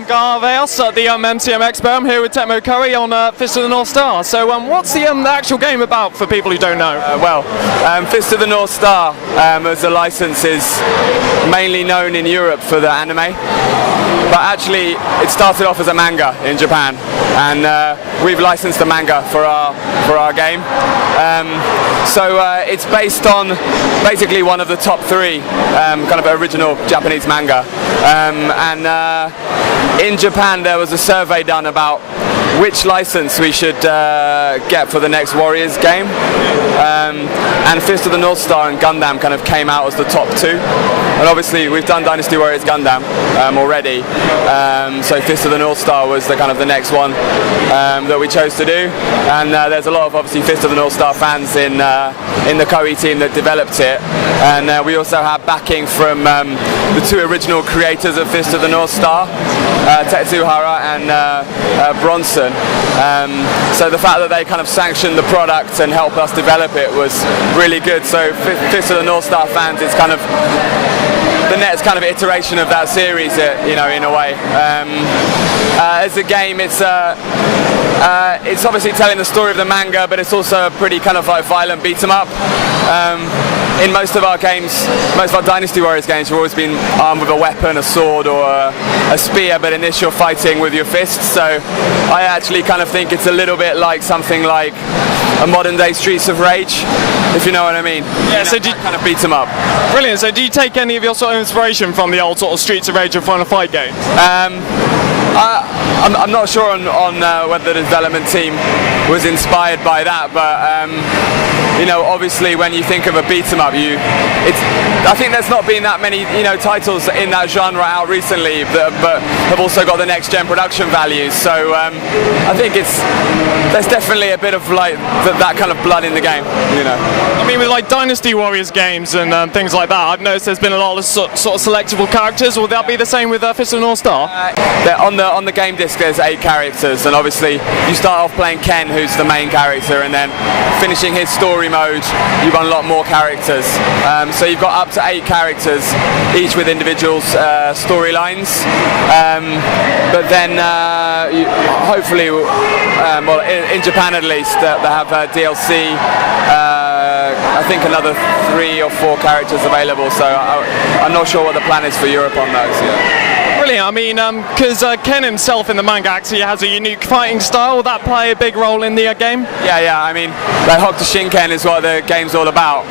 I'm Garvaos at the MCM Expo. I'm here with Tecmo Koei on Fist of the North Star. So what's the actual game about for people who don't know? Fist of the North Star as a license is mainly known in Europe for the anime. But actually, it started off as a manga in Japan, and we've licensed the manga for our game. It's based on basically one of the top three kind of original Japanese manga. In Japan, there was a survey done about which license we should get for the next Warriors game. And Fist of the North Star and Gundam kind of came out as the top two. And obviously we've done Dynasty Warriors Gundam already. So Fist of the North Star was the kind of the next one that we chose to do. And there's a lot of obviously Fist of the North Star fans in the Koei team that developed it. And we also have backing from the two original creators of Fist of the North Star, Tetsuhara and Bronson. So the fact that they kind of sanctioned the product and helped us develop it was really good. So Fist of the North Star fans, it's kind of the next kind of iteration of that series, you know, in a way. As a game, it's obviously telling the story of the manga, but it's also a pretty kind of like violent beat 'em up. In most of our games, most of our Dynasty Warriors games, you've always been armed with a weapon, a sword or a spear, but in this you're fighting with your fists. So I actually kind of think it's a little bit like something like a modern day Streets of Rage, if you know what I mean. Yeah, so kind of beats 'em up. Brilliant. So do you take any of your sort of inspiration from the old sort of Streets of Rage and Final Fight games? I'm not sure on whether the development team was inspired by that, but you know, obviously when you think of a beat 'em up, I think there's not been that many, you know, titles in that genre out recently, but have also got the next gen production values. So I think there's definitely a bit of like that kind of blood in the game, you know. I mean, with like Dynasty Warriors games and things like that, I've noticed there's been a lot of sort of selectable characters. Will that be the same with Fist of the North Star? On the game disc there's 8 characters, and obviously you start off playing Ken, who's the main character, and then finishing his story mode you've unlocked more characters. So you've got up to 8 characters, each with individual storylines. But then hopefully, in Japan at least, they have DLC. I think another 3 or 4 characters available, so I'm not sure what the plan is for Europe on those. Yeah. Brilliant. I mean, because Ken himself in the manga actually has a unique fighting style. Will that play a big role in the game? Yeah. I mean, like Hokuto Shinken is what the game's all about.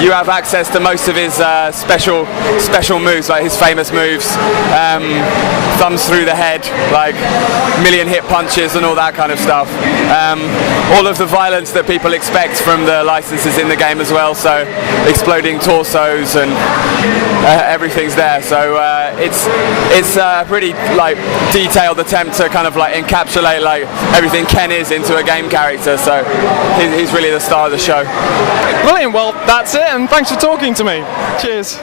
You have access to most of his special moves, like his famous moves, thumbs through the head, like million hit punches and all that kind of stuff. All of the violence that people expect from the licenses in the game as well. So exploding torsos and everything's there. So it's a pretty like detailed attempt to kind of like encapsulate like everything Ken is into a game character. So he's really the star of the show. Brilliant. Well, that's it, and thanks for talking to me. Cheers.